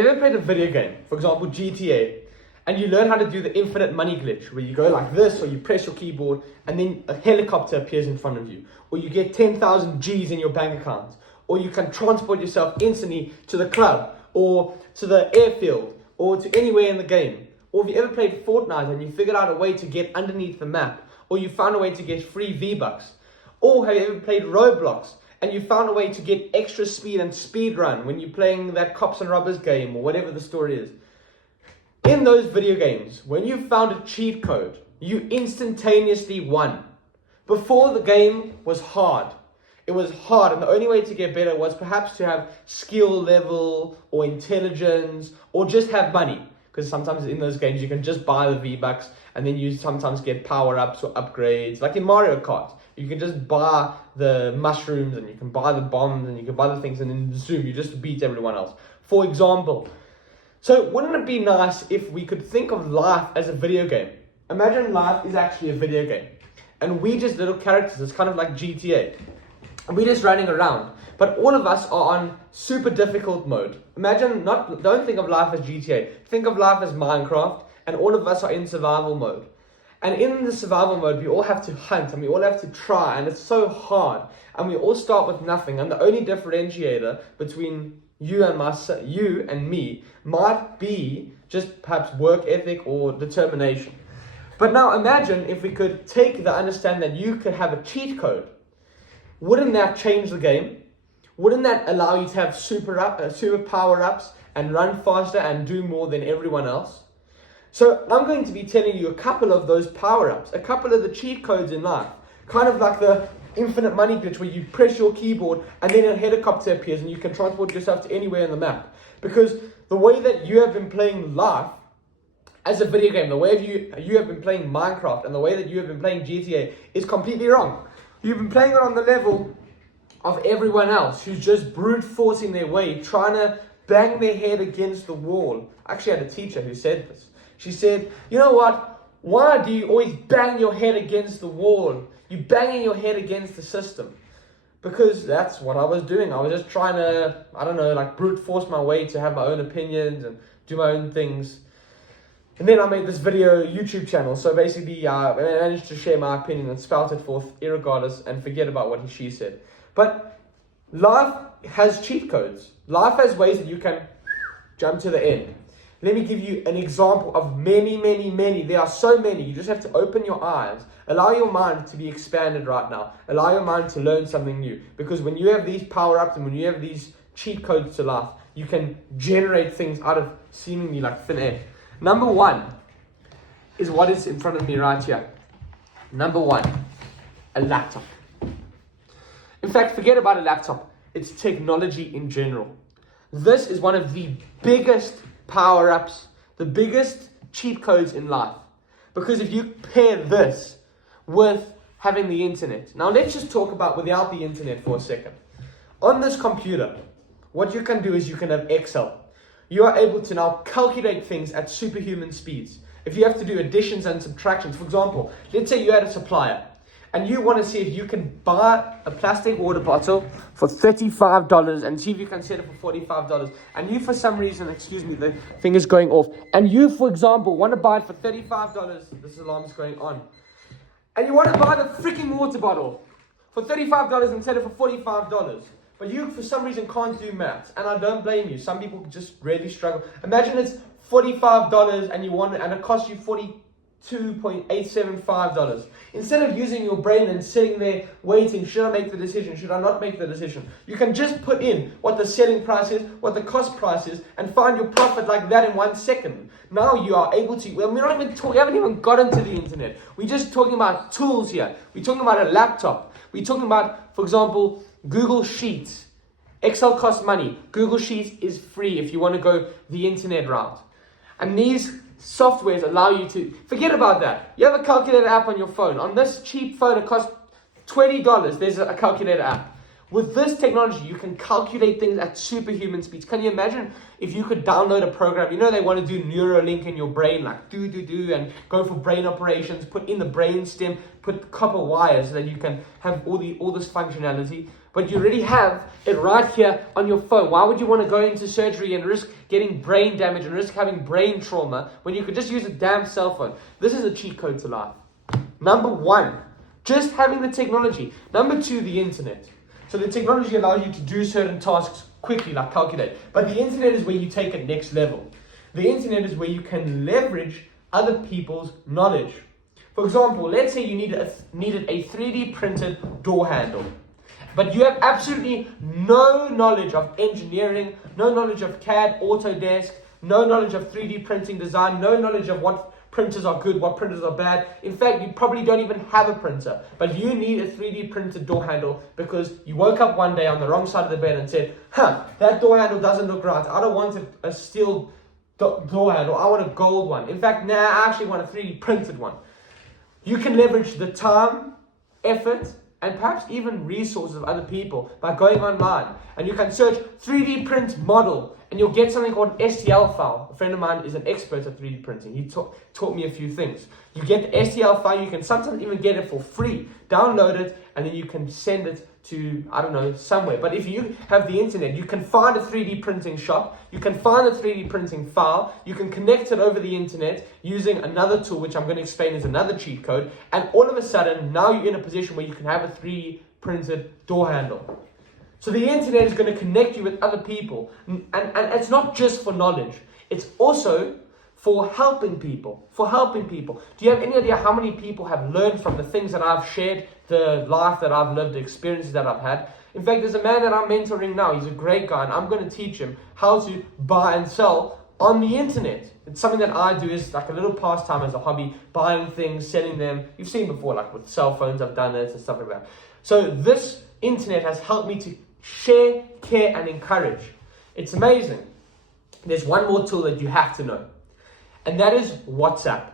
Have you ever played a video game, for example GTA, and you learn how to do the infinite money glitch, where you go like this, or you press your keyboard, and then a helicopter appears in front of you, or you get 10,000 G's in your bank account, or you can transport yourself instantly to the club, or to the airfield, or to anywhere in the game? Or have you ever played Fortnite and you figured out a way to get underneath the map, or you found a way to get free V-Bucks? Or have you ever played Roblox and you found a way to get extra speed and speed run when you're playing that cops and robbers game, or whatever the story is? In those video games, when you found a cheat code, you instantaneously won. Before, the game was hard. It was hard, and the only way to get better was perhaps to have skill level or intelligence, or just have money. Because sometimes in those games you can just buy the V-Bucks, and then you sometimes get power-ups or upgrades. Like in Mario Kart, you can just buy the mushrooms, and you can buy the bombs, and you can buy the things, and then zoom, you just beat everyone else, for example. So wouldn't it be nice if we could think of life as a video game? Imagine life is actually a video game, and we just little characters. It's kind of like GTA. And we're just running around, but all of us are on super difficult mode. Don't think of life as GTA. Think of life as Minecraft, and all of us are in survival mode. And in the survival mode, we all have to hunt, and we all have to try, and it's so hard. And we all start with nothing, and the only differentiator between you and me might be just perhaps work ethic or determination. But now imagine if we could take the understanding that you could have a cheat code. Wouldn't that change the game? Wouldn't that allow you to have super power-ups and run faster and do more than everyone else? So I'm going to be telling you a couple of those power-ups, a couple of the cheat codes in life. Kind of like the infinite money glitch, where you press your keyboard and then a helicopter appears and you can transport yourself to anywhere on the map. Because the way that you have been playing life as a video game, the way you have been playing Minecraft, and the way that you have been playing GTA is completely wrong. You've been playing it on the level of everyone else who's just brute forcing their way, trying to bang their head against the wall. I actually had a teacher who said this. She said, you know what? Why do you always bang your head against the wall? You're banging your head against the system. Because that's what I was doing. I was just trying to, like brute force my way to have my own opinions and do my own things. And then I made this video YouTube channel. So basically, I managed to share my opinion and spout it forth irregardless and forget about what she said. But life has cheat codes. Life has ways that you can jump to the end. Let me give you an example of many, many, many. There are so many. You just have to open your eyes. Allow your mind to be expanded right now. Allow your mind to learn something new. Because when you have these power-ups and when you have these cheat codes to life, you can generate things out of seemingly like thin air. Number one is what is in front of me right here. Number one, a laptop. In fact, forget about a laptop. It's technology in general. This is one of the biggest power-ups, the biggest cheat codes in life. Because if you pair this with having the internet. Now let's just talk about without the internet for a second. On this computer, what you can do is you can have Excel. You are able to now calculate things at superhuman speeds. If you have to do additions and subtractions, for example, let's say you had a supplier and you want to see if you can buy a plastic water bottle for $35 and see if you can sell it for $45. And you, for some reason, the thing is going off. And you, for example, want to buy it for $35. This alarm's going on. And you want to buy the freaking water bottle for $35 and sell it for $45. But you, for some reason, can't do maths. And I don't blame you. Some people just really struggle. Imagine it's $45 and you want it, and it costs you $42.875. Instead of using your brain and sitting there waiting, should I make the decision? Should I not make the decision? You can just put in what the selling price is, what the cost price is, and find your profit like that in 1 second. Now you are able to, well, we haven't even gotten to the internet. We're just talking about tools here. We're talking about a laptop. We're talking about, for example, Google Sheets. Excel costs money. Google Sheets is free if you want to go the internet route. And these softwares allow you to, forget about that. You have a calculator app on your phone. On this cheap phone, it costs $20. There's a calculator app. With this technology, you can calculate things at superhuman speeds. Can you imagine if you could download a program? You know they want to do Neuralink in your brain, like do, and go for brain operations, put in the brain stem, put copper wires so that you can have all this functionality. But you already have it right here on your phone. Why would you want to go into surgery and risk getting brain damage and risk having brain trauma when you could just use a damn cell phone? This is a cheat code to life. Number one, just having the technology. Number two, the internet. So the technology allows you to do certain tasks quickly, like calculate. But the internet is where you take it next level. The internet is where you can leverage other people's knowledge. For example, let's say you needed a 3D printed door handle. But you have absolutely no knowledge of engineering, no knowledge of CAD, Autodesk, no knowledge of 3D printing design, no knowledge of what printers are good, what printers are bad. In fact, you probably don't even have a printer, but you need a 3D printed door handle because you woke up one day on the wrong side of the bed and said, that door handle doesn't look right. I don't want a steel door handle. I want a gold one. In fact, I actually want a 3D printed one. You can leverage the time, effort, and perhaps even resources of other people by going online. And you can search 3D print model, and you'll get something called an STL file. A friend of mine is an expert at 3D printing. He taught me a few things. You get the STL file, you can sometimes even get it for free. Download it, and then you can send it to, I don't know, somewhere. But if you have the internet, you can find a 3D printing shop, you can find a 3D printing file, you can connect it over the internet using another tool, which I'm going to explain is another cheat code, and all of a sudden, now you're in a position where you can have a 3D printed door handle. So the internet is going to connect you with other people, and it's not just for knowledge, it's also for helping people. Do you have any idea how many people have learned from the things that I've shared, the life that I've lived, the experiences that I've had? In fact, there's a man that I'm mentoring now. He's a great guy, and I'm going to teach him how to buy and sell on the internet. It's something that I do as like a little pastime, as a hobby, buying things, selling them. You've seen before, like with cell phones, I've done this and stuff like that. So this internet has helped me to share, care, and encourage. It's amazing. There's one more tool that you have to know, and that is WhatsApp.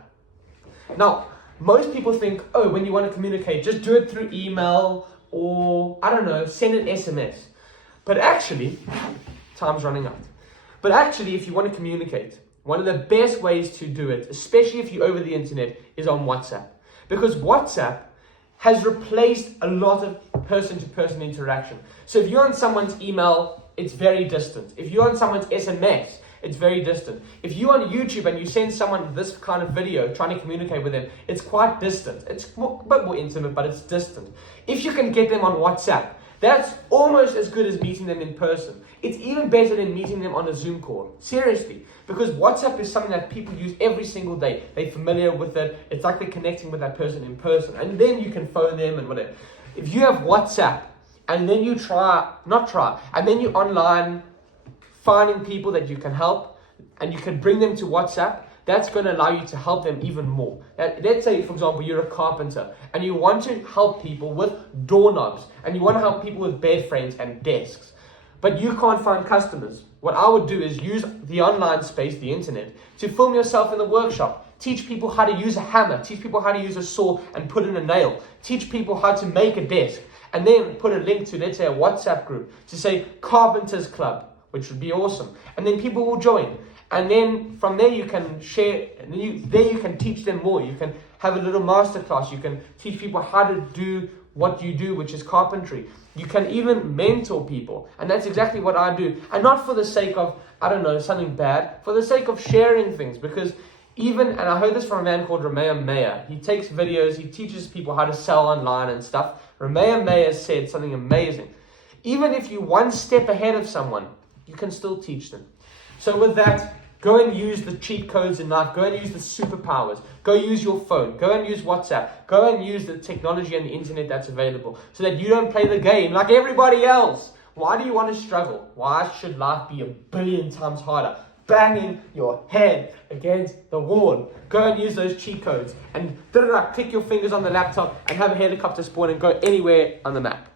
Now, most people think, when you want to communicate, just do it through email or, I don't know, send an SMS. But actually, time's running out. But actually, if you want to communicate, one of the best ways to do it, especially if you're over the internet, is on WhatsApp. Because WhatsApp has replaced a lot of person-to-person interaction. So if you're on someone's email, it's very distant. If you're on someone's SMS, it's very distant. If you're on YouTube and you send someone this kind of video trying to communicate with them, it's quite distant. It's a bit more intimate, but it's distant. If you can get them on WhatsApp, that's almost as good as meeting them in person. It's even better than meeting them on a Zoom call. Seriously. Because WhatsApp is something that people use every single day. They're familiar with it. It's like they're connecting with that person in person. And then you can phone them and whatever. If you have WhatsApp, and then you and then you're online finding people that you can help, and you can bring them to WhatsApp, that's going to allow you to help them even more. Let's say, for example, you're a carpenter and you want to help people with doorknobs and you want to help people with bed frames and desks, but you can't find customers. What I would do is use the online space, the internet, to film yourself in the workshop. Teach people how to use a hammer. Teach people how to use a saw and put in a nail. Teach people how to make a desk. And then put a link to, let's say, a WhatsApp group to say Carpenters Club, which would be awesome. And then people will join. And then from there you can share, and then you can teach them more. You can have a little masterclass. You can teach people how to do what you do, which is carpentry. You can even mentor people. And that's exactly what I do. And not for the sake of, I don't know, something bad, for the sake of sharing things. Because and I heard this from a man called Ramea Mayer. He takes videos, he teaches people how to sell online and stuff. Ramea Mayer said something amazing. Even if you're one step ahead of someone, you can still teach them. So with that, go and use the cheat codes in life. Go and use the superpowers. Go use your phone. Go and use WhatsApp. Go and use the technology and the internet that's available so that you don't play the game like everybody else. Why do you want to struggle? Why should life be 1,000,000,000 times harder? Banging your head against the wall. Go and use those cheat codes and click your fingers on the laptop and have a helicopter spawn and go anywhere on the map.